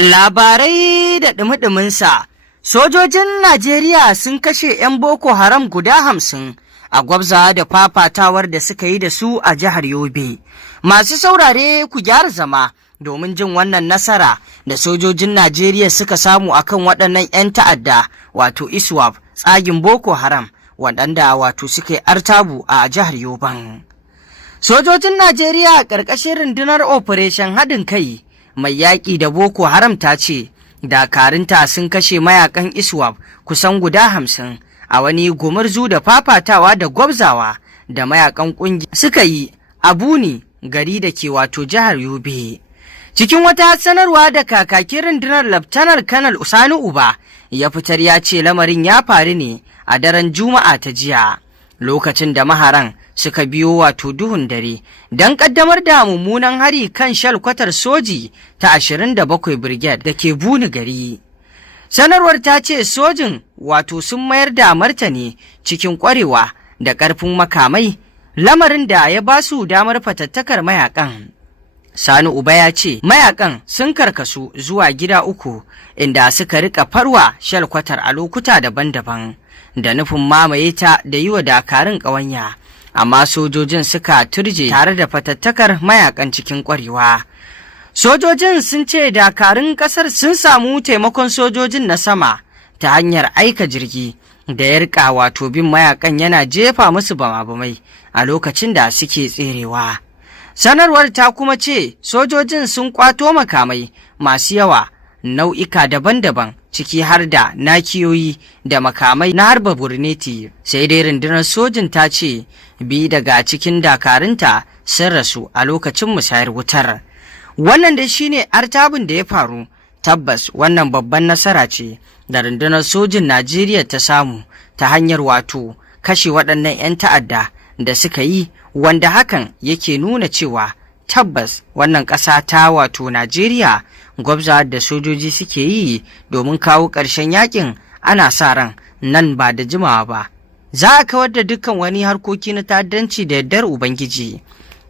Labarai da ɗumi-ɗuminsa. Sojojin Najeriya sun kashe 'yan Boko Haram guda 50 a gwabza da fafatawar da suka yi da su a jihar Yobe. Masu saurare ku gyara zama domin jin wannan nasara da sojojin Najeriya suka samu akan waɗannan 'yan ta'adda wato ISWAP tsagin Boko Haram waɗanda wato suka yi artabu a jihar Yoban. Sojojin Najeriya a ƙarƙashin rundunar Operation Haɗin Kai mai yaƙi da Boko Haram ta ce dakarunta sun kashe mayakan ISWAP kusan guda 50 a wani gumurzu da fafatawa da gwabzawa da mayakan ƙungiya suka yi a Buni gari da ke wato jihar Yobe. Cikin wata sanarwa da kakakin rundunar Laftanar Kanal Sani Uba ya fitar ya ce lamarin ya faru ne a daren Juma'a ta jiya lokacin da maharan suka biyo wato duhun dare don kaddamar da mummunan hari kan shalkwatar soji ta 27 Brigade da ke Buni gari. Sanarwar ta ce sojin wato sun mayar da martani cikin kwarewa da ƙarfin makamai, lamarin da ya ba su damar fatattakar mayakan. Sani Uba ya ce mayakan sun karkasu zuwa gida uku inda suka rika farwa shalkwatar a lokuta daban-daban da nufin mamaye ta da yi wa dakarun ƙawanya. Amma sojojin suka turje tare da fatattakar mayakan cikin ƙwarewa. Sojojin sun ce dakarun ƙasar sun samu taimakon sojojin na sama ta hanyar aika jirgi da ya rika wato bin mayakan yana jefa musu bama-bamai a lokacin da suke tserewa. Sanarwar ta kuma ce sojojin sun kwato makamai masu yawa nau'ika daban-daban ciki har da nakiyoyi da makamai na harba gurneti, sai dai rundunar sojin ta ce biyu daga cikin dakarunta sun rasu a lokacin musayar wutar. Wannan da shine artabin da ya faru. Tabbas wannan babban nasara ce da rundunar sojin Najeriya ta samu ta hanyar wato kashe waɗannan 'yan ta'adda da suka yi, wanda hakan yake nuna cewa tabbas wannan ƙasa ta wato Najeriya gwabza da sojoji suke yi domin kawo ƙarshen yakin, ana sa ran nan ba da jimawa ba za a kawar da dukkan wani harkoki na ta'addanci da yardar Ubangiji.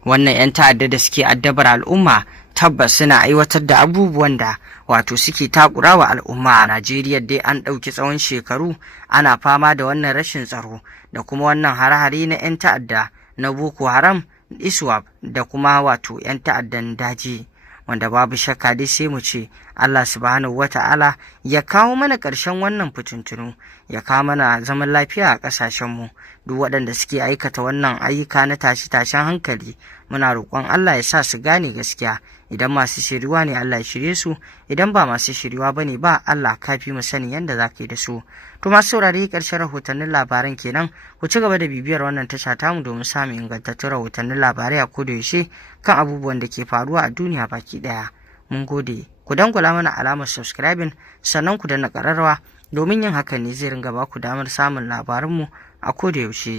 Wannan 'yan ta'adda da suke addabar al'umma tabbas suna aiwatar da abubuwan da wato suke takurawa al'umma. A Najeriya dai an ɗauki tsawon shekaru ana fama da wannan rashin tsaro da kuma wannan hare-hare na 'yan ta'adda na Boko Haram, ISWAP da kuma wato 'yan ta'addan daji, wanda babu shakka dai sai mu ce Allah subhanahu wata'ala ya kawo mana ƙarshen wannan fitintunu, ya kawo mana zaman lafiya a ƙasashenmu. Duk waɗanda suke aikata wannan ayyuka na tashi-tashen hankali muna roƙon Allah ya sa su gane gaskiya. Idan masu shiriwa ne Allah ya shirye su, idan ba masu shiriwa ba ne ba Allah kafi mu sani yadda za ka yi da su. To masu saurari ƙarshen rahotannin labaran kenan. Ku ci gaba da bibiyar wannan tasha tamu domin samun ingantattun rahotannin labarai a kodayaushe kan abubuwan da ke faruwa a duniya baki ɗaya. Mun gode. Ku dangwala mana alamar subscribing sannan ku danna ƙararrawa domin yin hakan ne zai ringa ba ku damar samun labaranmu a kodayaushe.